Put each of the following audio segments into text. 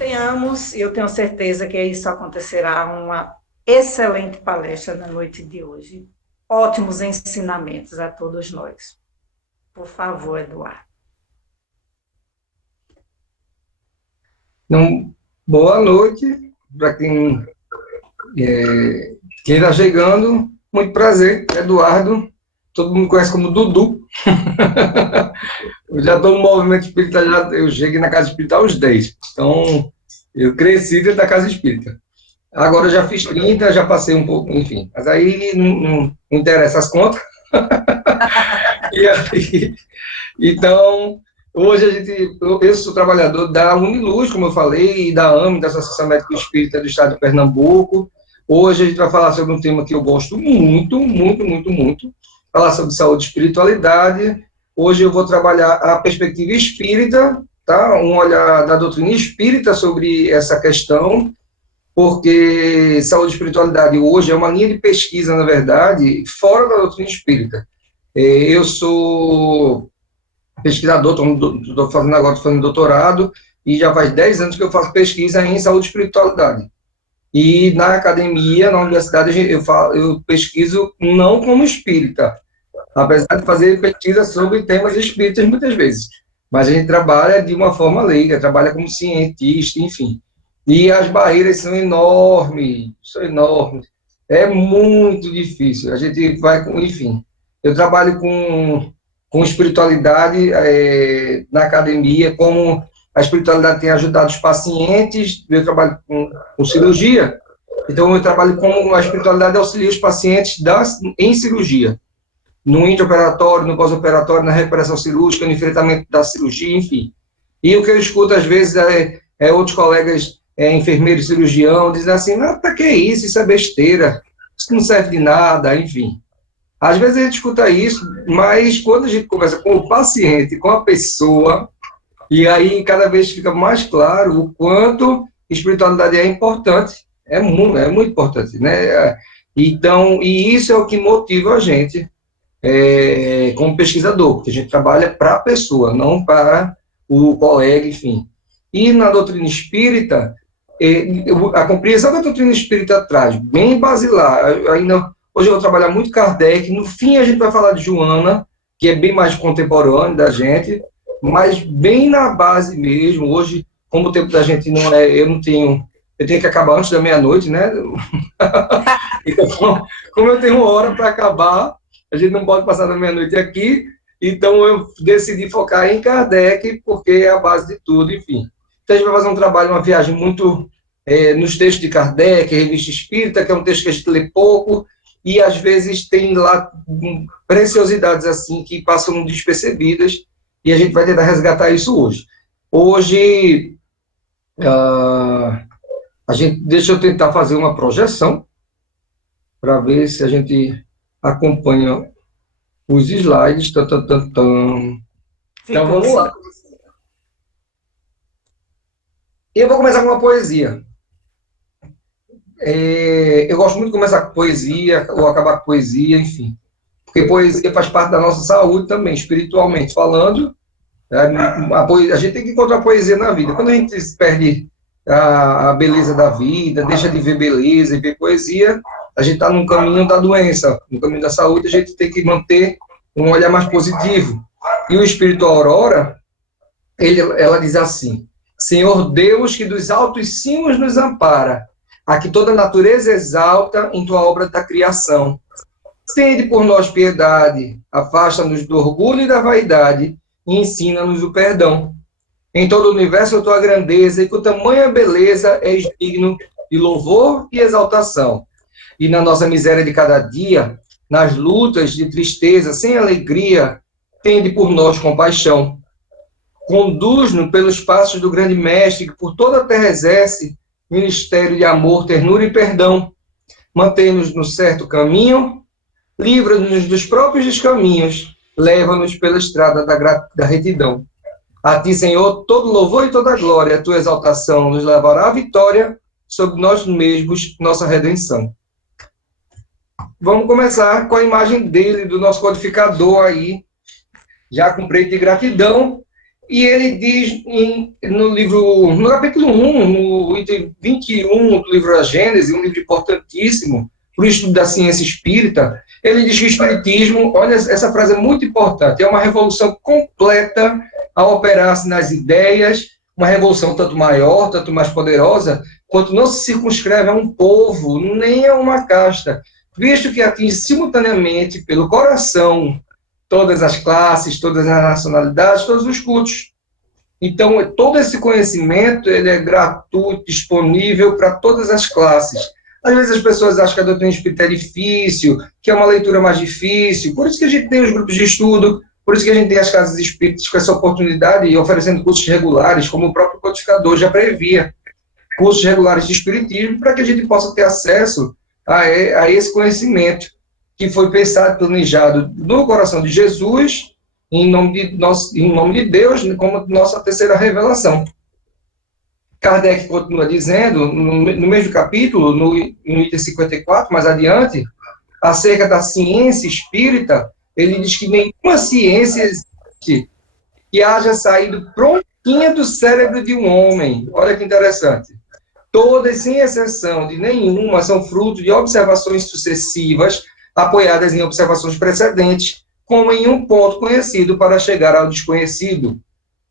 Tenhamos, e eu tenho certeza que isso acontecerá, uma excelente palestra na noite de hoje. Ótimos ensinamentos a todos nós. Por favor, Eduardo. Então, boa noite para quem está chegando. Muito prazer, Eduardo. Todo mundo conhece como Dudu. Eu já estou no movimento espírita, eu cheguei na casa espírita aos 10. Então, eu cresci dentro da casa espírita. Agora eu já fiz 30, já passei um pouco, enfim. Mas aí não interessa as contas. E aí, então, hoje eu sou trabalhador da Uniluz, como eu falei, e da AME, da Associação Médica Espírita do Estado de Pernambuco. Hoje a gente vai falar sobre um tema que eu gosto muito, muito, muito, muito, falar sobre saúde e espiritualidade. Hoje eu vou trabalhar a perspectiva espírita, tá? Um olhar da doutrina espírita sobre essa questão, porque saúde e espiritualidade hoje é uma linha de pesquisa, na verdade, fora da doutrina espírita. Eu sou pesquisador, estou fazendo agora, estou fazendo doutorado, e já faz 10 anos que eu faço pesquisa em saúde e espiritualidade. E na academia, na universidade, eu pesquiso não como espírita, apesar de fazer pesquisa sobre temas espíritas muitas vezes. Mas a gente trabalha de uma forma leiga, trabalha como cientista, enfim. E as barreiras são enormes, são enormes. É muito difícil. A gente vai com, enfim. Eu trabalho com espiritualidade na academia, como a espiritualidade tem ajudado os pacientes, eu trabalho com cirurgia, então eu trabalho com a espiritualidade auxilia os pacientes em cirurgia, no intraoperatório, no pós-operatório, na recuperação cirúrgica, no enfrentamento da cirurgia, enfim. E o que eu escuto às vezes é outros colegas, enfermeiros, cirurgião, dizem assim, para que isso é besteira, isso não serve de nada, enfim. Às vezes a gente escuta isso, mas quando a gente conversa com o paciente, com a pessoa, e aí cada vez fica mais claro o quanto espiritualidade é importante, é muito importante, né? Então, e isso é o que motiva a gente como pesquisador, porque a gente trabalha para a pessoa, não para o colega, enfim. E na doutrina espírita, a compreensão da doutrina espírita traz, bem basilar, ainda, hoje eu vou trabalhar muito Kardec, no fim a gente vai falar de Joana, que é bem mais contemporâneo da gente, mas bem na base mesmo, hoje, como o tempo da gente não é, eu tenho que acabar antes da meia-noite, né? Então, como eu tenho uma hora para acabar, a gente não pode passar da meia-noite aqui, então eu decidi focar em Kardec, porque é a base de tudo, enfim. Então a gente vai fazer um trabalho, uma viagem muito nos textos de Kardec, Revista Espírita, que é um texto que a gente lê pouco, e às vezes tem lá preciosidades assim que passam despercebidas, e a gente vai tentar resgatar isso hoje. Hoje, deixa eu tentar fazer uma projeção, para ver se a gente acompanha os slides. Então, vamos lá. Eu vou começar com uma poesia. Eu gosto muito de começar com poesia, ou acabar com poesia, enfim. Porque poesia faz parte da nossa saúde também, espiritualmente falando. A gente tem que encontrar poesia na vida. Quando a gente perde a beleza da vida, deixa de ver beleza e ver poesia, a gente está num caminho da doença, no caminho da saúde, a gente tem que manter um olhar mais positivo. E o Espírito Aurora, ela diz assim: Senhor Deus, que dos altos cimos nos ampara, a que toda a natureza exalta em tua obra da criação. Tende por nós piedade, afasta-nos do orgulho e da vaidade, e ensina-nos o perdão. Em todo o universo a tua grandeza, e com tamanha beleza és digno de louvor e exaltação. E na nossa miséria de cada dia, nas lutas de tristeza, sem alegria, tende por nós compaixão. Conduz-nos pelos passos do grande mestre, que por toda a terra exerce ministério de amor, ternura e perdão. Mantém-nos no certo caminho, livra-nos dos próprios descaminhos, leva-nos pela estrada da retidão. A ti, Senhor, todo louvor e toda glória, a tua exaltação nos levará à vitória sobre nós mesmos, nossa redenção. Vamos começar com a imagem dele, do nosso codificador aí, já com preto de gratidão, E ele diz no capítulo 1, no item 21 do livro da Gênesis, um livro importantíssimo para o estudo da ciência espírita, ele diz que o espiritismo, olha, essa frase é muito importante, é uma revolução completa a operar-se nas ideias, uma revolução tanto maior, tanto mais poderosa, quanto não se circunscreve a um povo, nem a uma casta, visto que atinge simultaneamente pelo coração todas as classes, todas as nacionalidades, todos os cultos. Então, todo esse conhecimento ele é gratuito, disponível para todas as classes. Às vezes as pessoas acham que a doutrina espírita é difícil, que é uma leitura mais difícil, por isso que a gente tem os grupos de estudo, por isso que a gente tem as casas espíritas com essa oportunidade e oferecendo cursos regulares, como o próprio codificador já previa, cursos regulares de espiritismo, para que a gente possa ter acesso a esse conhecimento que foi pensado, planejado no coração de Jesus, em nome de Deus, como nossa terceira revelação. Kardec continua dizendo, no mesmo capítulo, no item 54, mais adiante, acerca da ciência espírita, ele diz que nenhuma ciência existe que haja saído prontinha do cérebro de um homem. Olha que interessante. Todas, sem exceção de nenhuma, são fruto de observações sucessivas, apoiadas em observações precedentes, como em um ponto conhecido para chegar ao desconhecido.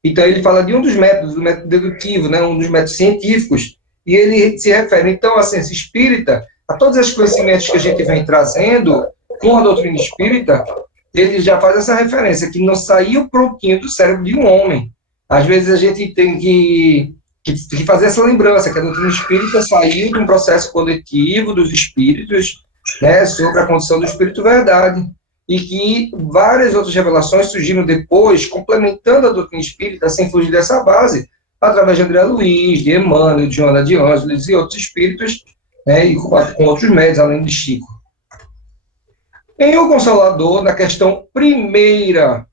Então, ele fala de um dos métodos, o método dedutivo, né, um dos métodos científicos, e ele se refere, então, à ciência espírita, a todos os conhecimentos que a gente vem trazendo com a doutrina espírita, ele já faz essa referência, que não saiu prontinho do cérebro de um homem. Às vezes a gente tem que fazer essa lembrança, que a doutrina espírita saiu de um processo coletivo dos espíritos, né, sobre a condição do espírito verdade, e que várias outras revelações surgiram depois, complementando a doutrina espírita, sem fugir dessa base, através de André Luiz, de Emmanuel, de Joana de Ângeles e outros espíritos, né, e com outros médios, além de Chico. Em O Consolador, na questão primeira,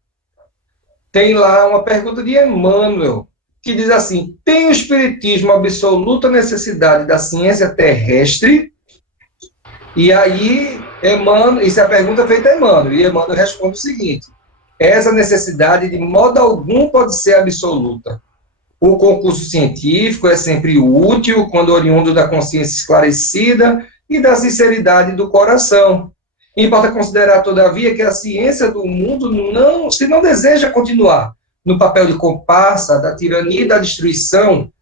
tem lá uma pergunta de Emmanuel, que diz assim: tem o espiritismo absoluta necessidade da ciência terrestre? E aí, Emmanuel, isso é a pergunta feita a Emmanuel, e Emmanuel responde o seguinte: essa necessidade de modo algum pode ser absoluta. O concurso científico é sempre útil quando oriundo da consciência esclarecida e da sinceridade do coração. Importa considerar, todavia, que a ciência do mundo se não deseja continuar no papel de comparsa da tirania e da destruição,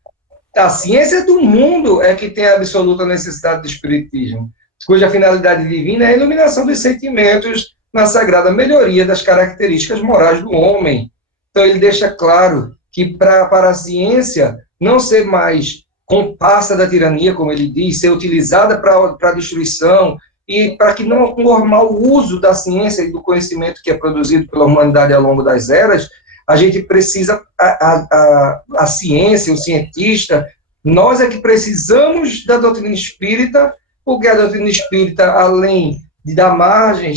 a ciência do mundo é que tem a absoluta necessidade do espiritismo, cuja finalidade divina é a iluminação dos sentimentos na sagrada melhoria das características morais do homem. Então, ele deixa claro que para a ciência não ser mais comparsa da tirania, como ele diz, ser utilizada para a destruição, e para que não ocorra o mau uso da ciência e do conhecimento que é produzido pela humanidade ao longo das eras, a gente precisa, a ciência, o cientista, nós é que precisamos da doutrina espírita, porque a doutrina espírita, além de dar margem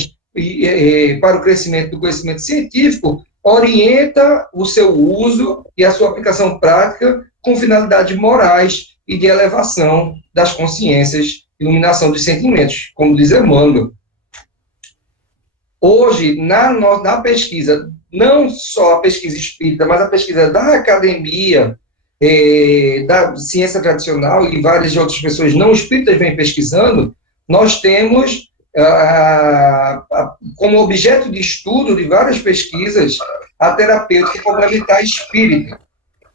para o crescimento do conhecimento científico, orienta o seu uso e a sua aplicação prática com finalidades morais e de elevação das consciências, iluminação dos sentimentos, como diz Emmanuel. Hoje, na pesquisa, não só a pesquisa espírita, mas a pesquisa da academia, da ciência tradicional e várias outras pessoas não espíritas vêm pesquisando, nós temos como objeto de estudo de várias pesquisas a terapêutica complementar espírita.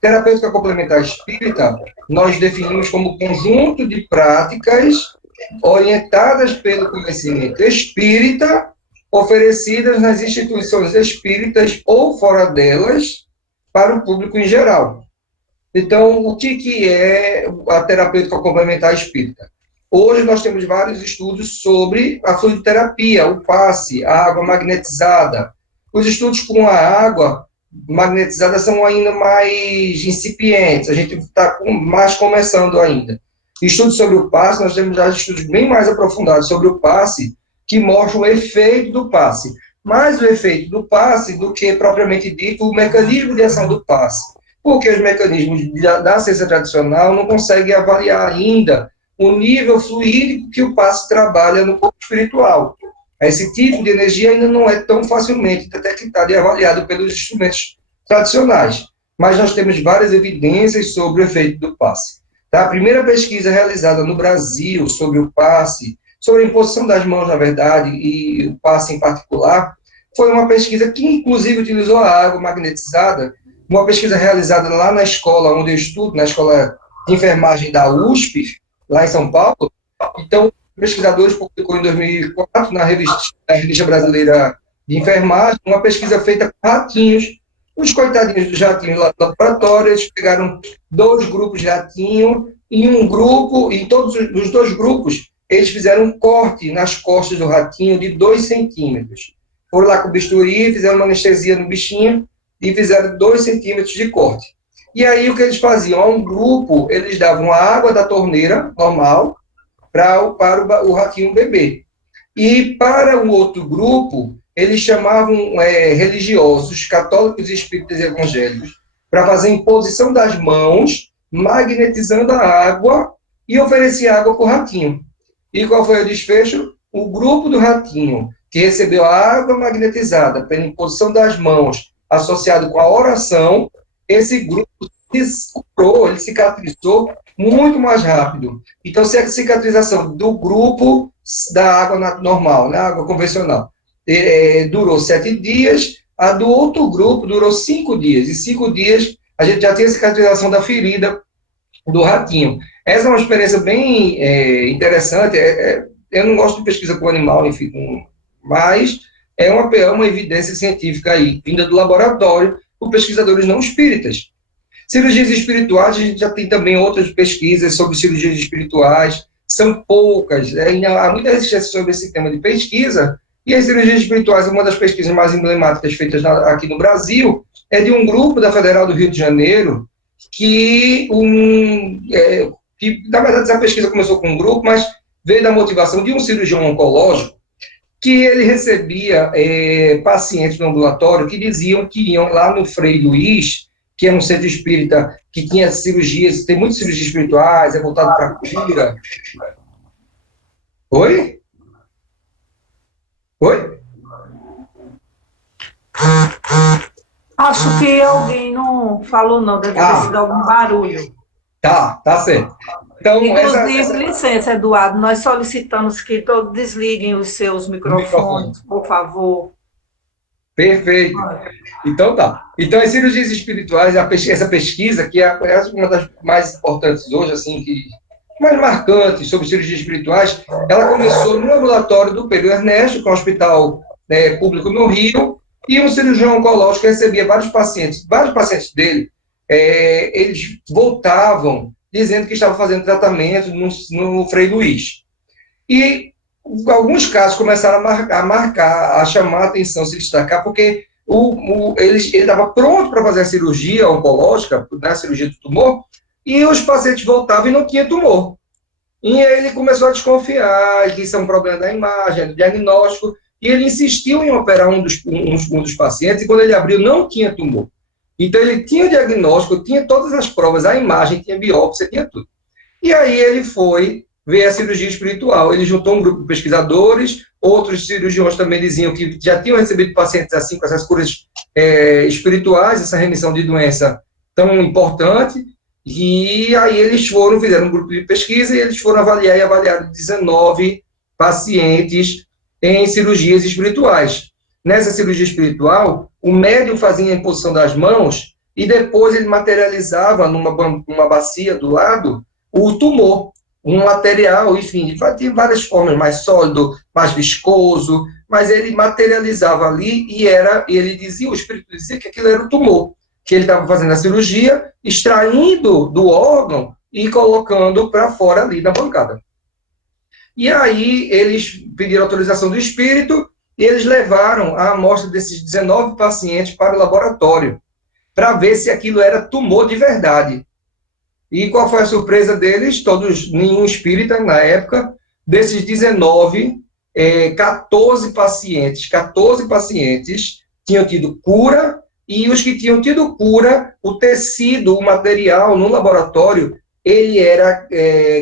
Terapêutica complementar espírita, nós definimos como conjunto de práticas orientadas pelo conhecimento espírita, oferecidas nas instituições espíritas ou fora delas, para o público em geral. Então, o que é a terapêutica complementar espírita? Hoje nós temos vários estudos sobre a fluidoterapia, o passe, a água magnetizada. Os estudos com a água magnetizada são ainda mais incipientes, a gente está mais começando ainda. Estudos sobre o passe, nós temos já estudos bem mais aprofundados sobre o passe, que mostram o efeito do passe. Mais o efeito do passe do que, propriamente dito, o mecanismo de ação do passe. Porque os mecanismos da ciência tradicional não conseguem avaliar ainda o nível fluídico que o passe trabalha no corpo espiritual. Esse tipo de energia ainda não é tão facilmente detectado e avaliado pelos instrumentos tradicionais. mas nós temos várias evidências sobre o efeito do passe. Tá? A primeira pesquisa realizada no Brasil sobre o passe, sobre a imposição das mãos, na verdade, e o passe em particular, foi uma pesquisa que, inclusive, utilizou a água magnetizada, uma pesquisa realizada lá na escola onde eu estudo, na escola de enfermagem da USP, lá em São Paulo. Então, pesquisadores publicou em 2004 na revista Brasileira de Enfermagem uma pesquisa feita com ratinhos. Os coitadinhos dos ratinhos lá no laboratório, eles pegaram 2 grupos de ratinho, e um grupo, em todos os 2 grupos, eles fizeram um corte nas costas do ratinho de 2 centímetros. Foram lá com o bisturi, fizeram uma anestesia no bichinho e fizeram 2 centímetros de corte. E aí, o que eles faziam? A um grupo, eles davam a água da torneira, normal, para o ratinho beber. E para o outro grupo, eles chamavam religiosos, católicos e espíritas evangélicos, para fazer imposição das mãos, magnetizando a água, e oferecer água para o ratinho. E qual foi o desfecho? O grupo do ratinho, que recebeu a água magnetizada pela imposição das mãos, associado com a oração, esse grupo se curou, ele cicatrizou muito mais rápido. Então, se a cicatrização do grupo da água normal, né, água convencional, durou 7 dias, a do outro grupo durou 5 dias. E 5 dias a gente já tinha a cicatrização da ferida do ratinho. Essa é uma experiência bem interessante. Eu não gosto de pesquisa com animal, enfim, mas é uma evidência científica aí, vinda do laboratório, por pesquisadores não espíritas. Cirurgias espirituais, a gente já tem também outras pesquisas sobre cirurgias espirituais, são poucas, há muita resistência sobre esse tema de pesquisa, e as cirurgias espirituais, uma das pesquisas mais emblemáticas feitas aqui no Brasil, é de um grupo da Federal do Rio de Janeiro, que na verdade, essa pesquisa começou com um grupo, mas veio da motivação de um cirurgião oncológico, que ele recebia pacientes no ambulatório que diziam que iam lá no Frei Luiz, que é um centro espírita que tinha cirurgias, tem muitas cirurgias espirituais, é voltado para a cura. Oi? Oi? Acho que alguém não falou, não, deve ter sido algum barulho. Tá certo. Então, inclusive, licença, Eduardo, nós solicitamos que todos desliguem os seus microfones, por favor. Perfeito. Então tá. Então, as cirurgias espirituais, essa pesquisa, que é uma das mais importantes hoje, assim, mais marcantes sobre cirurgias espirituais, ela começou no ambulatório do Pedro Ernesto, que é um hospital público no Rio, e um cirurgião oncológico recebia vários pacientes dele, eles voltavam dizendo que estavam fazendo tratamento no Frei Luiz. E alguns casos começaram a chamar a atenção, se destacar, porque ele estava pronto para fazer a cirurgia oncológica, né, a cirurgia do tumor, e os pacientes voltavam e não tinha tumor. E aí ele começou a desconfiar que isso é um problema da imagem, do diagnóstico, e ele insistiu em operar um dos pacientes, e quando ele abriu, não tinha tumor. Então, ele tinha o diagnóstico, tinha todas as provas, a imagem, tinha biópsia, tinha tudo. E aí ele foi ver a cirurgia espiritual. Ele juntou um grupo de pesquisadores, outros cirurgiões também diziam que já tinham recebido pacientes assim, com essas curas espirituais, essa remissão de doença tão importante, e aí eles fizeram um grupo de pesquisa, e eles foram avaliar, e avaliaram 19 pacientes em cirurgias espirituais. Nessa cirurgia espiritual, o médium fazia a imposição das mãos, e depois ele materializava numa bacia do lado o tumor, um material, enfim, de várias formas, mais sólido, mais viscoso, mas ele materializava ali e ele dizia, o espírito dizia que aquilo era o tumor, que ele estava fazendo a cirurgia, extraindo do órgão e colocando para fora ali na bancada. E aí eles pediram autorização do espírito e eles levaram a amostra desses 19 pacientes para o laboratório, para ver se aquilo era tumor de verdade. E qual foi a surpresa deles? Nenhum espírita, na época, desses 19, 14 pacientes tinham tido cura, e os que tinham tido cura, o tecido, o material no laboratório, ele era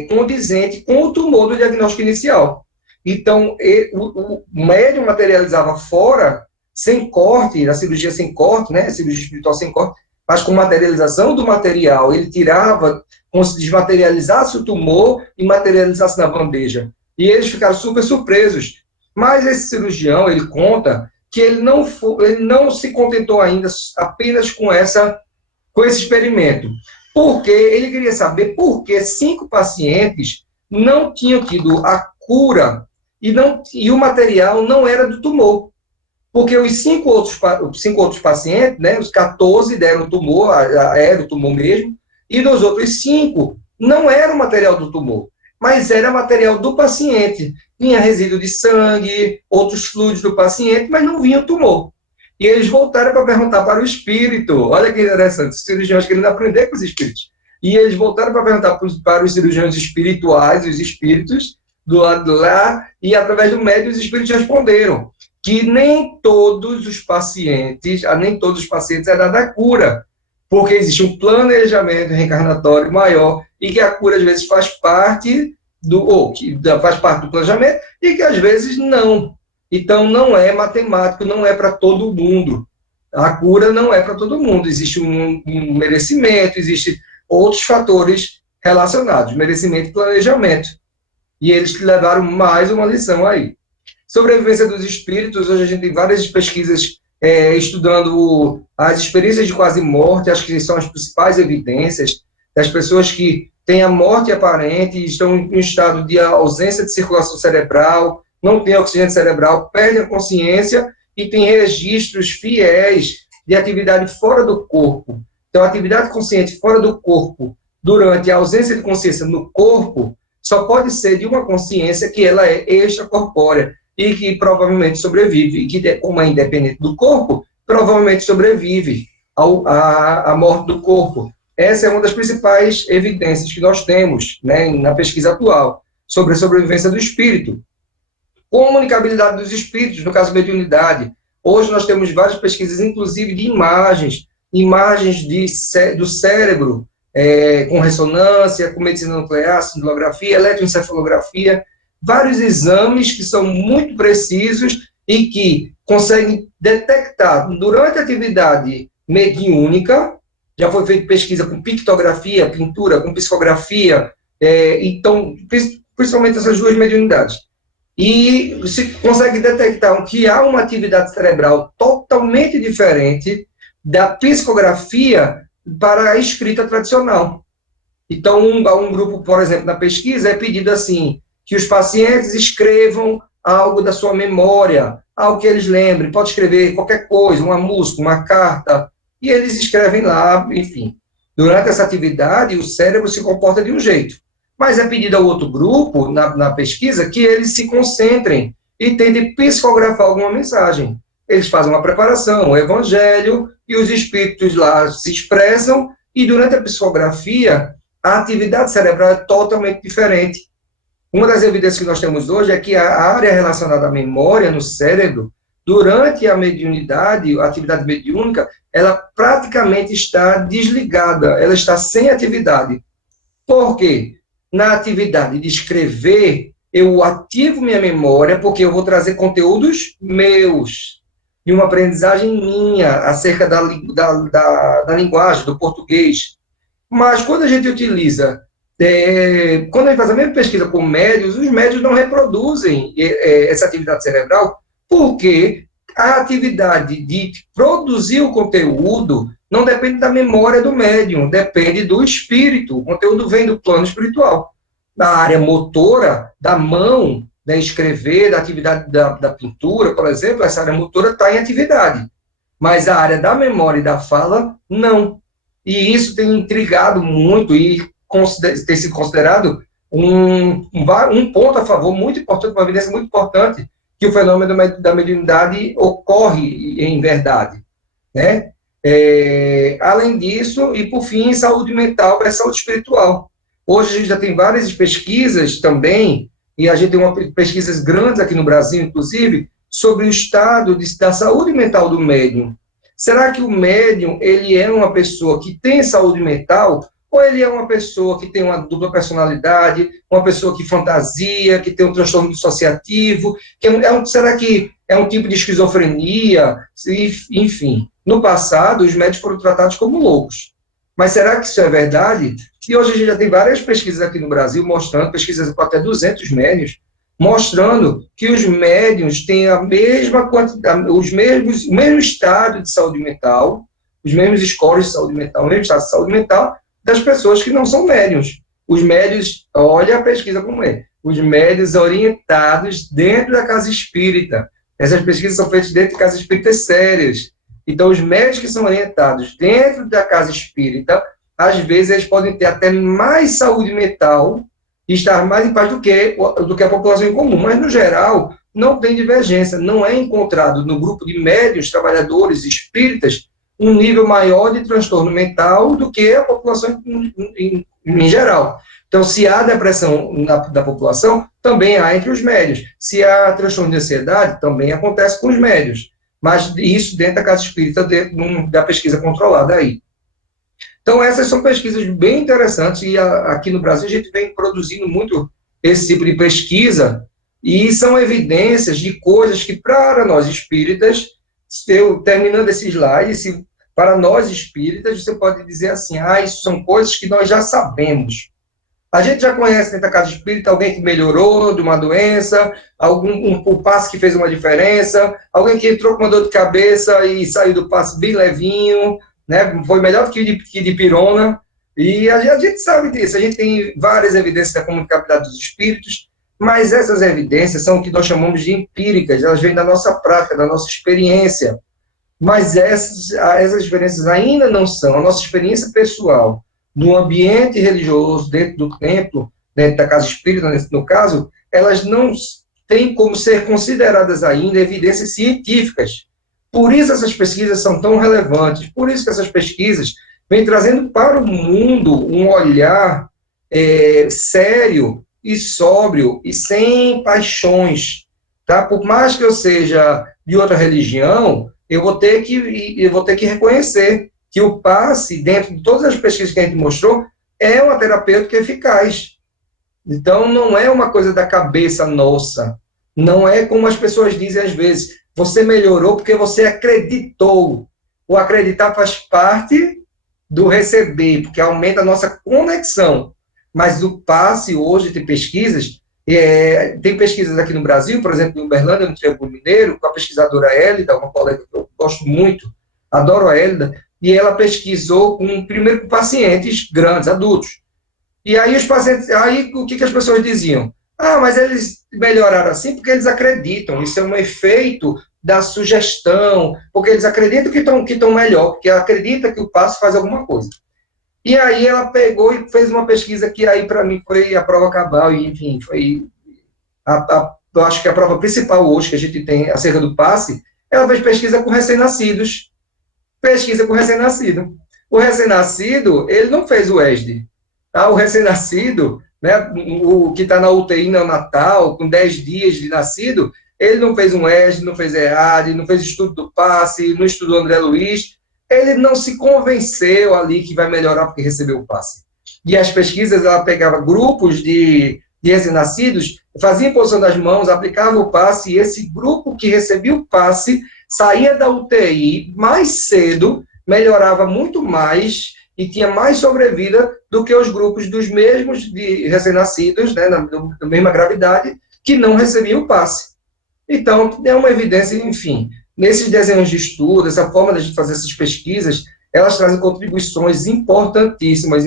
condizente com o tumor do diagnóstico inicial. Então, o médium materializava fora, sem corte, na cirurgia sem corte, né, cirurgia espiritual sem corte, mas com materialização do material, ele tirava como se desmaterializasse o tumor e materializasse na bandeja. E eles ficaram super surpresos. Mas esse cirurgião, ele conta que ele não se contentou ainda apenas com esse experimento, porque ele queria saber por que 5 pacientes não tinham tido a cura e o material não era do tumor. Porque os 5 outros pacientes, né, os 14 deram tumor, era o tumor mesmo, e dos outros 5 não era o material do tumor, mas era material do paciente. Vinha resíduo de sangue, outros fluidos do paciente, mas não vinha o tumor. E eles voltaram para perguntar para o espírito. Olha que interessante, os cirurgiões querendo aprender com os espíritos. E eles voltaram para perguntar para os cirurgiões espirituais, os espíritos, do lado de lá, e através do médium os espíritos responderam que nem todos os pacientes é dada a cura, porque existe um planejamento reencarnatório maior e que a cura às vezes faz parte do planejamento e que às vezes não. Então não é matemático, não é para todo mundo. A cura não é para todo mundo. Existe um merecimento, existem outros fatores relacionados, merecimento e planejamento. E eles levaram mais uma lição aí. Sobrevivência dos espíritos, hoje a gente tem várias pesquisas estudando as experiências de quase morte, acho que são as principais evidências das pessoas que têm a morte aparente e estão em um estado de ausência de circulação cerebral, não tem oxigênio cerebral, perdem a consciência e tem registros fiéis de atividade fora do corpo. Então, a atividade consciente fora do corpo, durante a ausência de consciência no corpo, só pode ser de uma consciência que ela é extracorpórea e que provavelmente sobrevive, e que, como é independente do corpo, provavelmente sobrevive à morte do corpo. Essa é uma das principais evidências que nós temos, né, na pesquisa atual, sobre a sobrevivência do espírito. Comunicabilidade dos espíritos, no caso mediunidade. Hoje nós temos várias pesquisas, inclusive de imagens do cérebro, com ressonância, com medicina nuclear, cintilografia, eletroencefalografia, vários exames que são muito precisos e que conseguem detectar, durante a atividade mediúnica, já foi feita pesquisa com pictografia, pintura, com psicografia, então, principalmente essas duas mediunidades. E se consegue detectar que há uma atividade cerebral totalmente diferente da psicografia para a escrita tradicional. Então, um grupo, por exemplo, na pesquisa, é pedido assim, que os pacientes escrevam algo da sua memória, algo que eles lembrem, pode escrever qualquer coisa, uma música, uma carta, e eles escrevem lá, enfim. Durante essa atividade, o cérebro se comporta de um jeito. Mas é pedido ao outro grupo, na pesquisa, que eles se concentrem e tentem psicografar alguma mensagem. Eles fazem uma preparação, o evangelho, e os espíritos lá se expressam, e durante a psicografia, a atividade cerebral é totalmente diferente. Uma das evidências que nós temos hoje é que a área relacionada à memória no cérebro, durante a mediunidade, a atividade mediúnica, ela praticamente está desligada, ela está sem atividade. Por quê? Na atividade de escrever, eu ativo minha memória, porque eu vou trazer conteúdos meus, de uma aprendizagem minha, acerca da linguagem, do português. Mas quando a gente utiliza, quando a gente faz a mesma pesquisa com médios, os médios não reproduzem essa atividade cerebral, porque a atividade de produzir o conteúdo não depende da memória do médium, depende do espírito. O conteúdo vem do plano espiritual. Da área motora, da mão, da escrever, da atividade da pintura, por exemplo, essa área motora está em atividade. Mas a área da memória e da fala, não. E isso tem intrigado muito e tem sido considerado um ponto a favor muito importante, uma evidência muito importante, que o fenômeno da mediunidade ocorre em verdade, né? Além disso, e por fim, saúde mental para saúde espiritual. Hoje a gente já tem várias pesquisas também, e a gente tem pesquisas grandes aqui no Brasil, inclusive, sobre o estado da saúde mental do médium. Será que o médium, ele é uma pessoa que tem saúde mental, ou ele é uma pessoa que tem uma dupla personalidade, uma pessoa que fantasia, que tem um transtorno dissociativo, será que é um tipo de esquizofrenia? Enfim, no passado, os médios foram tratados como loucos. Mas será que isso é verdade? E hoje a gente já tem várias pesquisas aqui no Brasil mostrando, pesquisas com até 200 médios, mostrando que os médiuns têm a mesma quantidade, o mesmo estado de saúde mental, os mesmos scores de saúde mental, o mesmo estado de saúde mental das pessoas que não são médiuns. Os médiuns, olha a pesquisa como é, os médiuns orientados dentro da casa espírita. Essas pesquisas são feitas dentro de casas espíritas sérias. Então, os médios que são orientados dentro da casa espírita, às vezes eles podem ter até mais saúde mental e estar mais em paz do que a população em comum. Mas, no geral, não tem divergência. Não é encontrado no grupo de médios, trabalhadores, espíritas, um nível maior de transtorno mental do que a população em geral. Então, se há depressão da população, também há entre os médios. Se há transtorno de ansiedade, também acontece com os médios. Mas isso dentro da casa espírita, dentro da pesquisa controlada aí. Então, essas são pesquisas bem interessantes, e aqui no Brasil a gente vem produzindo muito esse tipo de pesquisa, e são evidências de coisas que, para nós espíritas, terminando esse slide, para nós espíritas, você pode dizer assim, isso são coisas que nós já sabemos. A gente já conhece dentro da casa espírita alguém que melhorou de uma doença, um passe que fez uma diferença, alguém que entrou com uma dor de cabeça e saiu do passe bem levinho, né? Foi melhor do que de pirona, e a gente sabe disso, a gente tem várias evidências da comunicabilidade dos espíritos, mas essas evidências são o que nós chamamos de empíricas, elas vêm da nossa prática, da nossa experiência, mas essas experiências ainda não são a nossa experiência pessoal, no ambiente religioso, dentro do templo, dentro da casa espírita, no caso, elas não têm como ser consideradas ainda evidências científicas. Por isso essas pesquisas são tão relevantes, por isso que essas pesquisas vêm trazendo para o mundo um olhar sério e sóbrio e sem paixões. Tá? Por mais que eu seja de outra religião, eu vou ter que reconhecer que o passe, dentro de todas as pesquisas que a gente mostrou, é uma terapêutica eficaz. Então, não é uma coisa da cabeça nossa. Não é como as pessoas dizem às vezes, você melhorou porque você acreditou. O acreditar faz parte do receber, porque aumenta a nossa conexão. Mas o passe, hoje, tem pesquisas aqui no Brasil, por exemplo, em Uberlândia, no Triângulo Mineiro, com a pesquisadora Hélida, uma colega que eu gosto muito, adoro a Hélida, e ela pesquisou primeiro com pacientes grandes, adultos. E aí os pacientes, o que as pessoas diziam? Mas eles melhoraram assim porque eles acreditam, isso é um efeito da sugestão, porque eles acreditam que estão melhor, porque acredita que o passo faz alguma coisa. E aí ela pegou e fez uma pesquisa que aí para mim foi a prova cabal, e enfim, foi eu acho que a prova principal hoje que a gente tem acerca do passe, ela fez pesquisa com recém-nascidos. Pesquisa com recém-nascido. O recém-nascido, ele não fez o ESD. Tá? O recém-nascido, né, o que está na UTI neonatal, com 10 dias de nascido, ele não fez um ESD, não fez EAD, não fez estudo do passe, não estudou André Luiz, ele não se convenceu ali que vai melhorar porque recebeu o passe. E as pesquisas, ela pegava grupos de recém-nascidos, fazia imposição das mãos, aplicava o passe, e esse grupo que recebia o passe saía da UTI mais cedo, melhorava muito mais e tinha mais sobrevida do que os grupos dos mesmos de recém-nascidos, né, na mesma gravidade, que não recebiam o passe. Então, é uma evidência, enfim, nesses desenhos de estudo, essa forma de a gente fazer essas pesquisas, elas trazem contribuições importantíssimas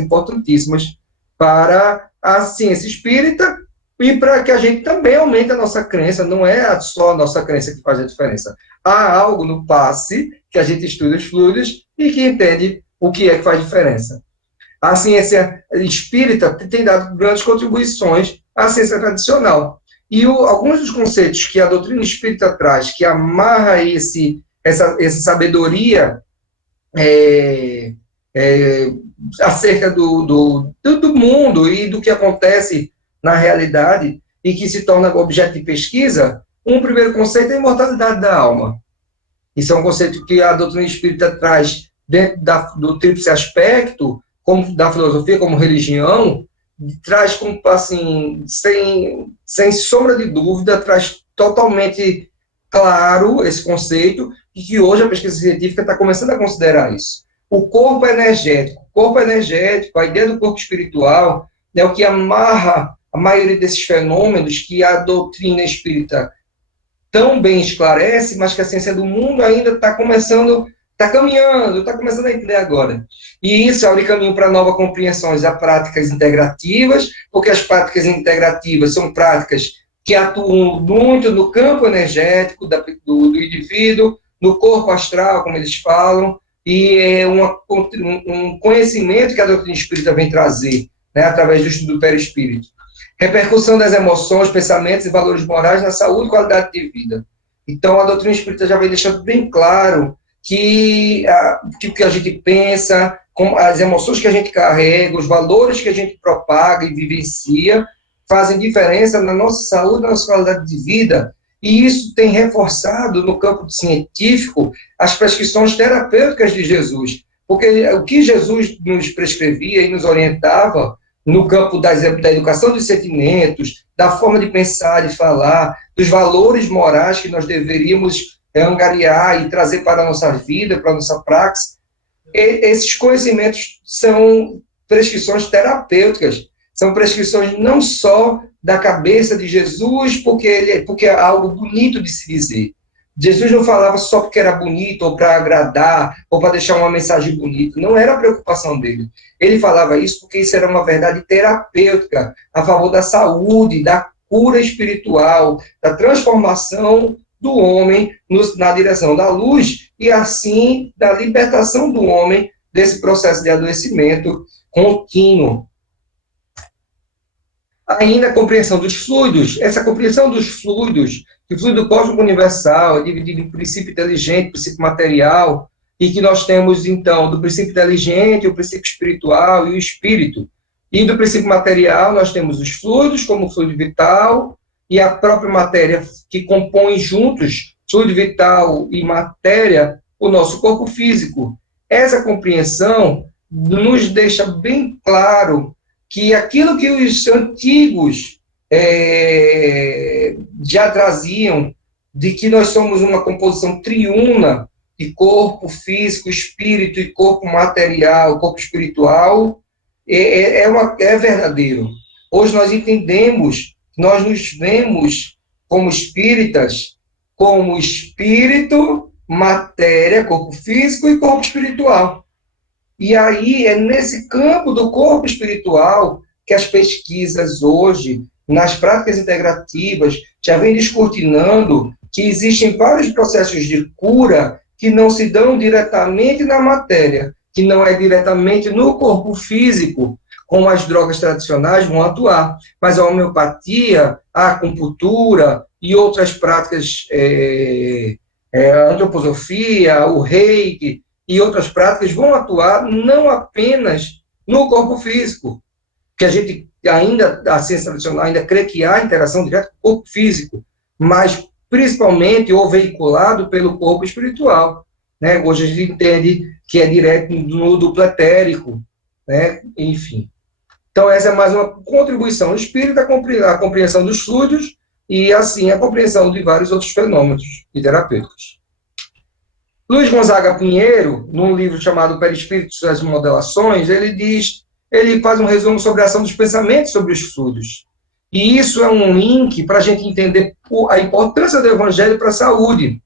para a ciência espírita e para que a gente também aumente a nossa crença, não é só a nossa crença que faz a diferença. Há algo no passe que a gente estuda os fluidos e que entende o que é que faz diferença. A ciência espírita tem dado grandes contribuições à ciência tradicional. E alguns dos conceitos que a doutrina espírita traz, que amarra essa sabedoria acerca do mundo e do que acontece na realidade e que se torna objeto de pesquisa, um primeiro conceito é a imortalidade da alma. Isso é um conceito que a doutrina espírita traz dentro do tríplice aspecto, como da filosofia, como religião, traz, assim, sem sombra de dúvida, traz totalmente claro esse conceito e que hoje a pesquisa científica está começando a considerar isso. O corpo energético. O corpo energético, a ideia do corpo espiritual, é o que amarra a maioria desses fenômenos que a doutrina espírita tão bem esclarece, mas que a ciência do mundo ainda está começando, está caminhando, está começando a entender agora. E isso abre caminho para novas compreensões a práticas integrativas, porque as práticas integrativas são práticas que atuam muito no campo energético do indivíduo, no corpo astral, como eles falam, e é um conhecimento que a doutrina espírita vem trazer, né, através do estudo do perispírito. Repercussão das emoções, pensamentos e valores morais na saúde e qualidade de vida. Então, a doutrina espírita já vem deixando bem claro que o que a gente pensa, as emoções que a gente carrega, os valores que a gente propaga e vivencia, fazem diferença na nossa saúde, na nossa qualidade de vida. E isso tem reforçado no campo científico as prescrições terapêuticas de Jesus. Porque o que Jesus nos prescrevia e nos orientava no campo da educação dos sentimentos, da forma de pensar e falar, dos valores morais que nós deveríamos angariar e trazer para a nossa vida, para a nossa praxis, esses conhecimentos são prescrições terapêuticas, são prescrições não só da cabeça de Jesus, porque é algo bonito de se dizer. Jesus não falava só porque era bonito, ou para agradar, ou para deixar uma mensagem bonita. Não era a preocupação dele. Ele falava isso porque isso era uma verdade terapêutica, a favor da saúde, da cura espiritual, da transformação do homem na direção da luz, e assim da libertação do homem desse processo de adoecimento contínuo. Ainda a compreensão dos fluidos, essa compreensão dos fluidos, que o fluido cósmico universal é dividido em princípio inteligente, princípio material, e que nós temos, então, do princípio inteligente, o princípio espiritual e o espírito. E do princípio material, nós temos os fluidos, como o fluido vital, e a própria matéria, que compõe juntos, fluido vital e matéria, o nosso corpo físico. Essa compreensão nos deixa bem claro que aquilo que os antigos já traziam, de que nós somos uma composição triuna de corpo físico, espírito e corpo material, corpo espiritual, é verdadeiro. Hoje nós entendemos, nós nos vemos como espíritas, como espírito, matéria, corpo físico e corpo espiritual. E aí é nesse campo do corpo espiritual que as pesquisas hoje, nas práticas integrativas, já vêm descortinando que existem vários processos de cura que não se dão diretamente na matéria, que não é diretamente no corpo físico, como as drogas tradicionais vão atuar. Mas a homeopatia, a acupuntura e outras práticas, a antroposofia, o reiki, e outras práticas vão atuar não apenas no corpo físico, que a gente ainda, a ciência tradicional ainda crê que há interação direta com o corpo físico, mas principalmente ou veiculado pelo corpo espiritual, né? Hoje a gente entende que é direto no duplo etérico, né? Enfim. Então essa é mais uma contribuição do espírito, a compreensão dos fluidos e assim a compreensão de vários outros fenômenos terapêuticos. Luiz Gonzaga Pinheiro, num livro chamado Perispírito e as Modelações, ele faz um resumo sobre a ação dos pensamentos sobre os fluidos. E isso é um link para a gente entender a importância do evangelho para a saúde.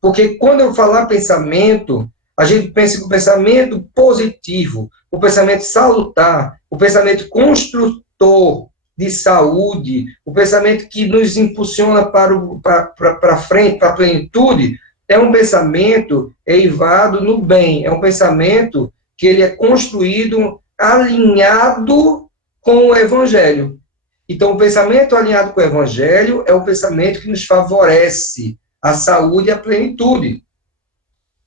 Porque quando eu falar pensamento, a gente pensa em um pensamento positivo, o pensamento salutar, o pensamento construtor de saúde, o pensamento que nos impulsiona para frente, para a plenitude. É um pensamento eivado no bem, é um pensamento que ele é construído alinhado com o Evangelho. Então, o pensamento alinhado com o Evangelho é um pensamento que nos favorece a saúde e a plenitude.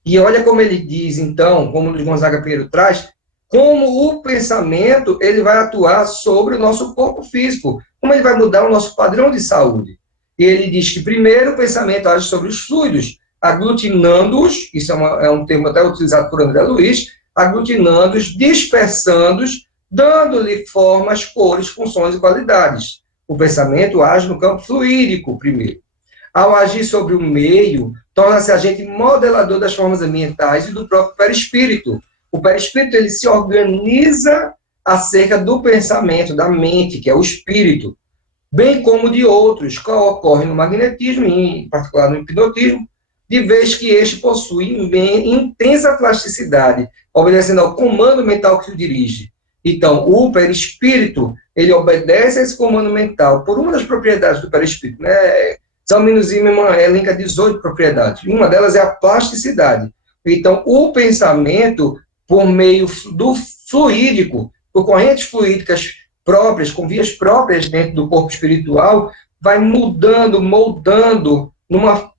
E olha como ele diz, então, como o Luiz Gonzaga Pinheiro traz, como o pensamento ele vai atuar sobre o nosso corpo físico, como ele vai mudar o nosso padrão de saúde. E ele diz que, primeiro, o pensamento age sobre os fluidos, aglutinando-os, isso é um termo até utilizado por André Luiz, aglutinando-os, dispersando-os, dando-lhe formas, cores, funções e qualidades. O pensamento age no campo fluídico, primeiro. ao agir sobre o meio, torna-se agente modelador das formas ambientais e do próprio perispírito. O perispírito, ele se organiza acerca do pensamento, da mente, que é o espírito, bem como de outros, que ocorrem no magnetismo, em particular no hipnotismo, de vez que este possui intensa plasticidade, obedecendo ao comando mental que o dirige. Então, o perispírito, ele obedece a esse comando mental por uma das propriedades do perispírito, né? Zalmino Zimmermann elenca 18 propriedades. Uma delas é a plasticidade. Então, o pensamento, por meio do fluídico, por correntes fluídicas próprias, com vias próprias dentro do corpo espiritual, vai mudando, moldando,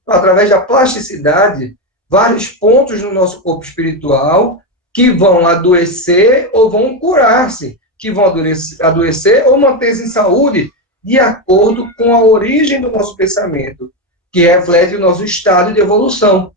através da plasticidade, vários pontos no nosso corpo espiritual que vão adoecer ou vão curar-se, que vão adoecer ou manter-se em saúde, de acordo com a origem do nosso pensamento, que reflete o nosso estado de evolução.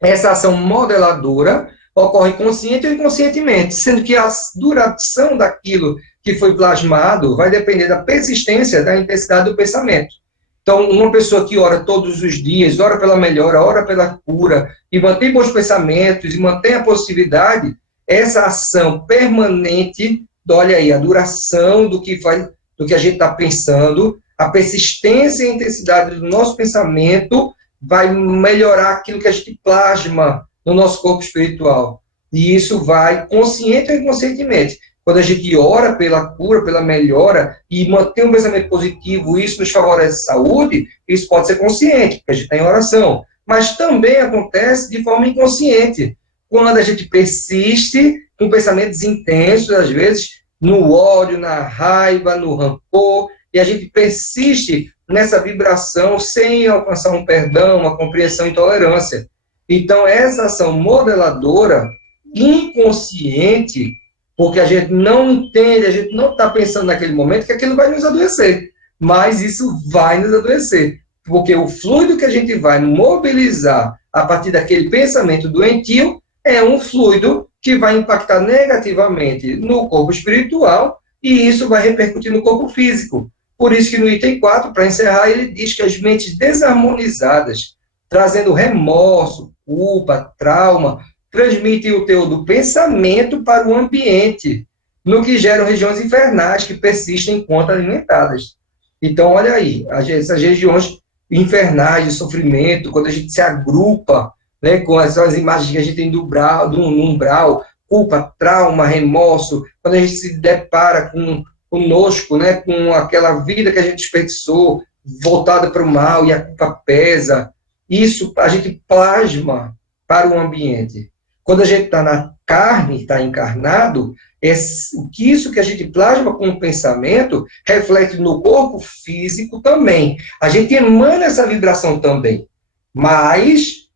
Essa ação modeladora ocorre consciente ou inconscientemente, sendo que a duração daquilo que foi plasmado vai depender da persistência, da intensidade do pensamento. Então, uma pessoa que ora todos os dias, ora pela melhora, ora pela cura, e mantém bons pensamentos, e mantém a positividade, essa ação permanente, olha aí, a duração do que a gente está pensando, a persistência e a intensidade do nosso pensamento vai melhorar aquilo que a gente plasma no nosso corpo espiritual. E isso vai consciente ou inconscientemente. Quando a gente ora pela cura, pela melhora, e mantém um pensamento positivo, isso nos favorece a saúde, isso pode ser consciente, porque a gente está em oração. Mas também acontece de forma inconsciente, quando a gente persiste com pensamentos intensos, às vezes, no ódio, na raiva, no rancor, e a gente persiste nessa vibração sem alcançar um perdão, uma compreensão e tolerância. Então, essa ação modeladora, inconsciente, porque a gente não entende, a gente não está pensando naquele momento que aquilo vai nos adoecer, mas isso vai nos adoecer, porque o fluido que a gente vai mobilizar a partir daquele pensamento doentio é um fluido que vai impactar negativamente no corpo espiritual e isso vai repercutir no corpo físico. Por isso que no item 4, para encerrar, ele diz que as mentes desarmonizadas, trazendo remorso, culpa, trauma, transmitem o teor do pensamento para o ambiente, no que geram regiões infernais que persistem enquanto alimentadas. Então, olha aí, essas regiões infernais de sofrimento, quando a gente se agrupa, né, com essas imagens que a gente tem do umbral, culpa, trauma, remorso, quando a gente se depara conosco, né, com aquela vida que a gente desperdiçou, voltada para o mal, e a culpa pesa, isso a gente plasma para o ambiente. Quando a gente está na carne, está encarnado, isso que a gente plasma com o pensamento reflete no corpo físico também. A gente emana essa vibração também. Mas,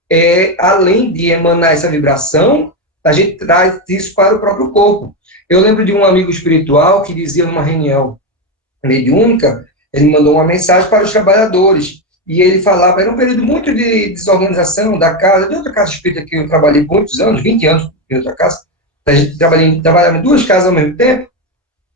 além de emanar essa vibração, a gente traz isso para o próprio corpo. Eu lembro de um amigo espiritual que dizia numa reunião mediúnica, ele mandou uma mensagem para os trabalhadores, e ele falava, era um período muito de desorganização da casa, de outra casa espírita que eu trabalhei muitos anos, 20 anos em outra casa, a gente trabalhava em duas casas ao mesmo tempo,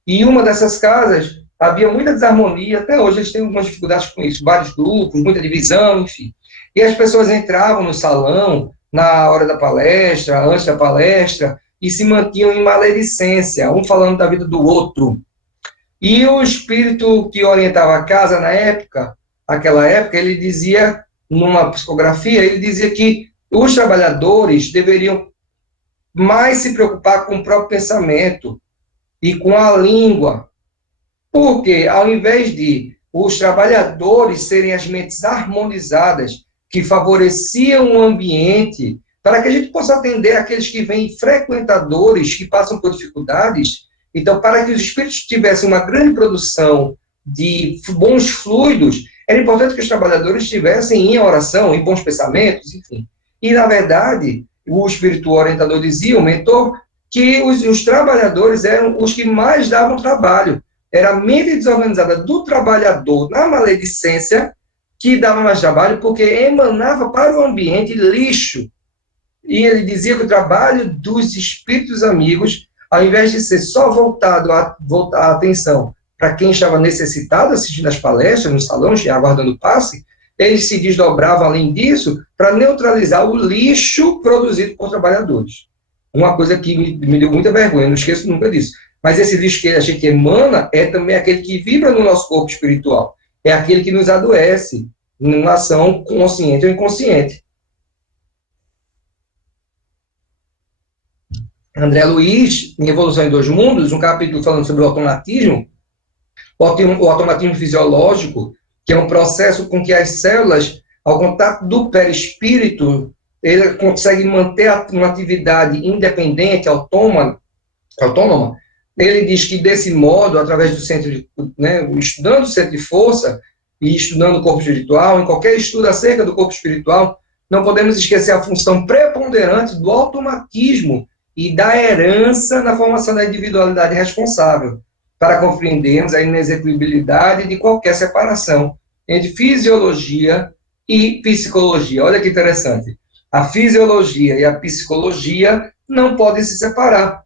e uma dessas casas havia muita desarmonia, até hoje eles têm algumas dificuldades com isso, vários grupos, muita divisão, enfim. E as pessoas entravam no salão, na hora da palestra, antes da palestra, e se mantinham em maledicência, um falando da vida do outro. E o espírito que orientava a casa aquela época, ele dizia, numa psicografia, ele dizia que os trabalhadores deveriam mais se preocupar com o próprio pensamento e com a língua, porque ao invés de os trabalhadores serem as mentes harmonizadas, que favoreciam o ambiente, para que a gente possa atender aqueles que vêm frequentadores, que passam por dificuldades, então, para que os espíritos tivessem uma grande produção de bons fluidos, era importante que os trabalhadores estivessem em oração, em bons pensamentos, enfim. E, na verdade, o espírito orientador dizia, o mentor, que os trabalhadores eram os que mais davam trabalho. Era a mente desorganizada do trabalhador na maledicência que dava mais trabalho, porque emanava para o ambiente lixo. E ele dizia que o trabalho dos espíritos amigos, ao invés de ser só voltado a atenção para quem estava necessitado assistindo as palestras nos salões, aguardando passe, eles se desdobravam, além disso, para neutralizar o lixo produzido por trabalhadores. Uma coisa que me deu muita vergonha, não esqueço nunca disso. Mas esse lixo que a gente emana é também aquele que vibra no nosso corpo espiritual. É aquele que nos adoece, numa ação consciente ou inconsciente. André Luiz, em Evolução em Dois Mundos, um capítulo falando sobre o automatismo fisiológico, que é um processo com que as células, ao contato do perispírito, ele consegue manter uma atividade independente, autônoma. Ele diz que, desse modo, através do centro de, estudando o centro de força e estudando o corpo espiritual, em qualquer estudo acerca do corpo espiritual, não podemos esquecer a função preponderante do automatismo e da herança na formação da individualidade responsável, para compreendermos a inexequibilidade de qualquer separação entre fisiologia e psicologia. Olha que interessante. A fisiologia e a psicologia não podem se separar,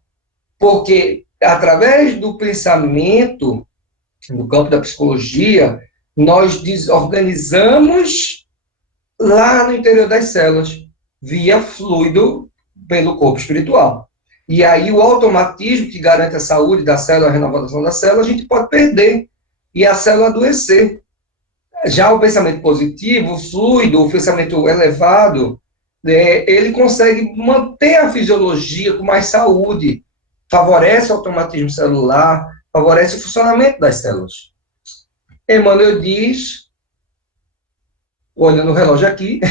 porque através do pensamento, no campo da psicologia, nós desorganizamos lá no interior das células, via fluido pelo corpo espiritual. E aí o automatismo que garante a saúde da célula, a renovação da célula, a gente pode perder e a célula adoecer. Já o pensamento positivo, o fluido, o pensamento elevado, ele consegue manter a fisiologia com mais saúde, favorece o automatismo celular, favorece o funcionamento das células. Emmanuel diz, olhando o relógio aqui,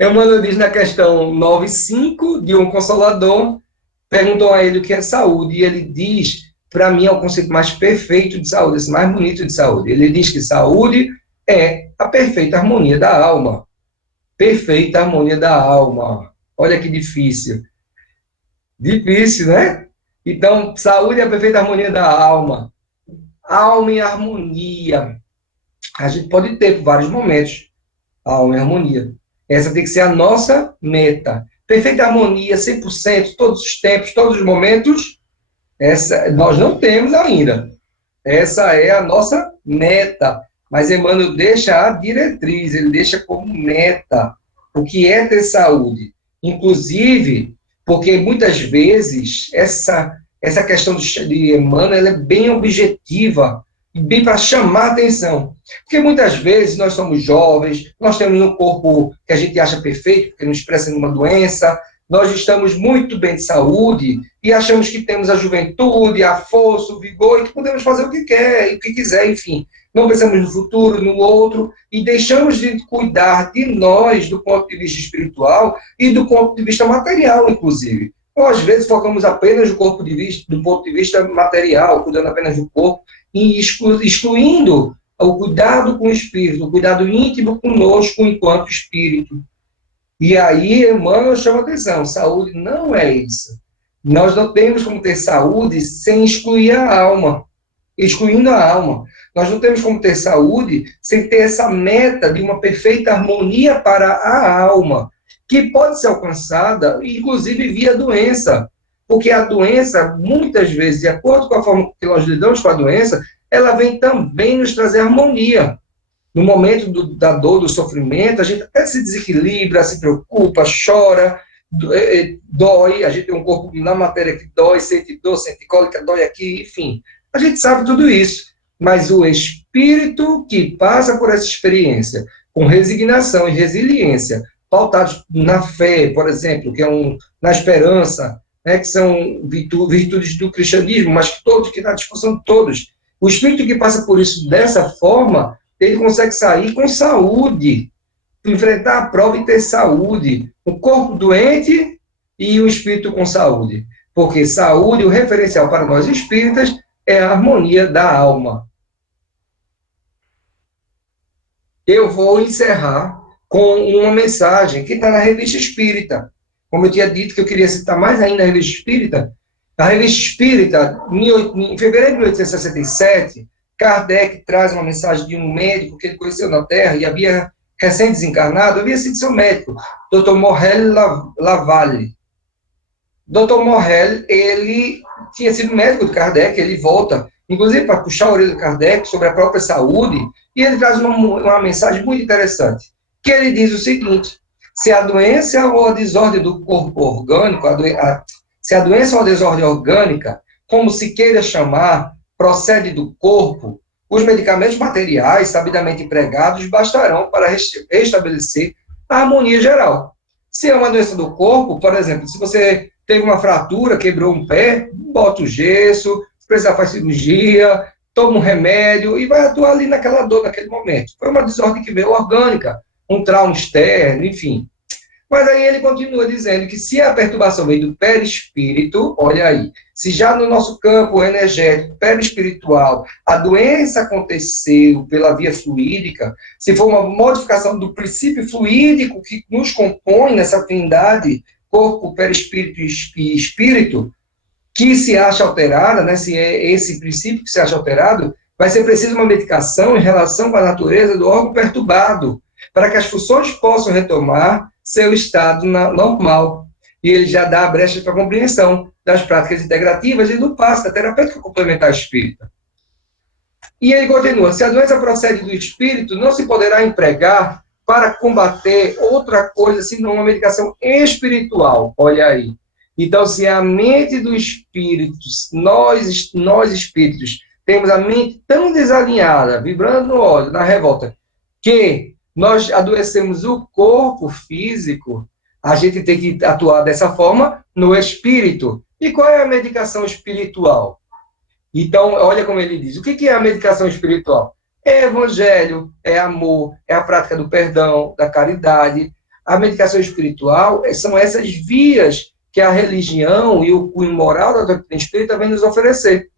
Emmanuel diz na questão 9.5 de um Consolador, perguntou a ele o que é saúde, e ele diz, para mim é o conceito mais perfeito de saúde, esse mais bonito de saúde. Ele diz que saúde é a perfeita harmonia da alma. Perfeita harmonia da alma. Olha que difícil. Difícil, né? Então, saúde é a perfeita harmonia da alma. Alma em harmonia. A gente pode ter por vários momentos alma em harmonia. Essa tem que ser a nossa meta. Perfeita harmonia, 100%, todos os tempos, todos os momentos, essa nós não temos ainda. Essa é a nossa meta. Mas Emmanuel deixa a diretriz, ele deixa como meta o que é ter saúde. Inclusive, porque muitas vezes essa questão de Emmanuel ela é bem objetiva, e bem para chamar a atenção. Porque muitas vezes nós somos jovens, nós temos um corpo que a gente acha perfeito, porque não expressa nenhuma doença, nós estamos muito bem de saúde e achamos que temos a juventude, a força, o vigor e que podemos fazer o que quer, o que quiser, enfim. Não pensamos no futuro, no outro, e deixamos de cuidar de nós do ponto de vista espiritual e do ponto de vista material, inclusive. Ou, às vezes, focamos apenas do ponto de vista material, cuidando apenas do corpo, e excluindo o cuidado com o espírito, o cuidado íntimo conosco enquanto espírito. E aí, Emmanuel chama atenção, saúde não é isso. Nós não temos como ter saúde sem excluir a alma, excluindo a alma. Nós não temos como ter saúde sem ter essa meta de uma perfeita harmonia para a alma, que pode ser alcançada, inclusive, via doença. Porque a doença, muitas vezes, de acordo com a forma que nós lidamos com a doença, ela vem também nos trazer harmonia. No momento da dor, do sofrimento, a gente até se desequilibra, se preocupa, chora, dói, a gente tem um corpo na matéria que dói, sente dor, sente cólica, dói aqui, enfim. A gente sabe tudo isso. Mas o espírito que passa por essa experiência, com resignação e resiliência, pautados na fé, por exemplo, que é na esperança, que são virtudes do cristianismo, mas que na discussão de todos. O espírito que passa por isso dessa forma, ele consegue sair com saúde, enfrentar a prova e ter saúde. O corpo doente e o espírito com saúde. Porque saúde, o referencial para nós espíritas, é a harmonia da alma. Eu vou encerrar com uma mensagem que está na Revista Espírita. Como eu tinha dito que eu queria citar mais ainda a Revista Espírita, a Revista Espírita, em fevereiro de 1867, Kardec traz uma mensagem de um médico que ele conheceu na Terra e havia recém-desencarnado, havia sido seu médico, Dr. Morel Lavalle. Dr. Morel, ele tinha sido médico de Kardec, ele volta inclusive para puxar a orelha do Kardec sobre a própria saúde, e ele traz uma mensagem muito interessante, que ele diz o seguinte: se a doença ou a desordem do corpo orgânico, se a doença ou a desordem orgânica, como se queira chamar, procede do corpo, os medicamentos materiais, sabidamente empregados, bastarão para restabelecer a harmonia geral. Se é uma doença do corpo, por exemplo, se você teve uma fratura, quebrou um pé, bota o gesso, se precisar faz cirurgia, toma um remédio e vai atuar ali naquela dor, naquele momento. Foi uma desordem que veio orgânica, um trauma externo, enfim. Mas aí ele continua dizendo que se a perturbação veio do perispírito, olha aí, se já no nosso campo energético, perispiritual, a doença aconteceu pela via fluídica, se for uma modificação do princípio fluídico que nos compõe nessa afinidade, corpo, perispírito e espírito, que se acha alterada, né, se é esse princípio que se acha alterado, vai ser preciso uma medicação em relação com a natureza do órgão perturbado, para que as funções possam retomar seu estado normal. E ele já dá a brecha para a compreensão das práticas integrativas e do passo da terapêutica complementar espírita. E ele continua: se a doença procede do espírito, não se poderá empregar para combater outra coisa senão uma medicação espiritual. Olha aí. Então, se a mente do espírito, nós espíritos, temos a mente tão desalinhada, vibrando no ódio, na revolta, que nós adoecemos o corpo físico, a gente tem que atuar dessa forma no espírito. E qual é a medicação espiritual? Então, olha como ele diz. O que é a medicação espiritual? É evangelho, é amor, é a prática do perdão, da caridade. A medicação espiritual são essas vias que a religião e o cunho moral da doutrina espírita vem nos oferecer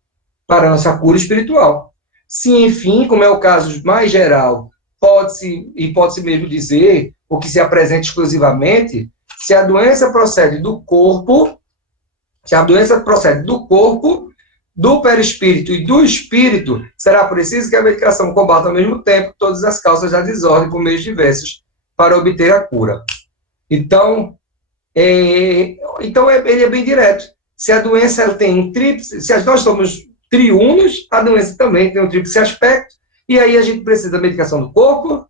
para a nossa cura espiritual. Se, enfim, como é o caso mais geral, pode-se mesmo dizer, o que se apresenta exclusivamente, se a doença procede do corpo, do perispírito e do espírito, será preciso que a medicação combata ao mesmo tempo todas as causas da desordem por meios diversos para obter a cura. Então, ele é bem direto. Se a doença ela tem um tríplice, se nós somos triunos, a doença também tem um tríplice aspecto, e aí a gente precisa da medicação do corpo,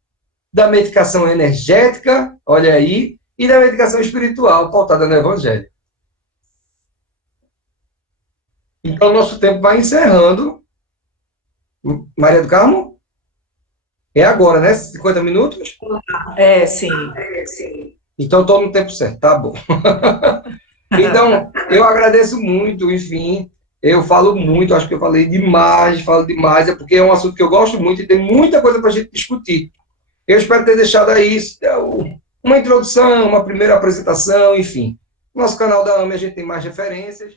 da medicação energética, olha aí, e da medicação espiritual, pautada no Evangelho. Então, nosso tempo vai encerrando. Maria do Carmo? É agora, né? 50 minutos? Sim. Então, estou no tempo certo, tá bom. Então, eu agradeço muito, enfim, eu falo muito, acho que eu falo demais, é porque é um assunto que eu gosto muito e tem muita coisa para a gente discutir. Eu espero ter deixado aí uma introdução, uma primeira apresentação, enfim. No nosso canal da AME a gente tem mais referências.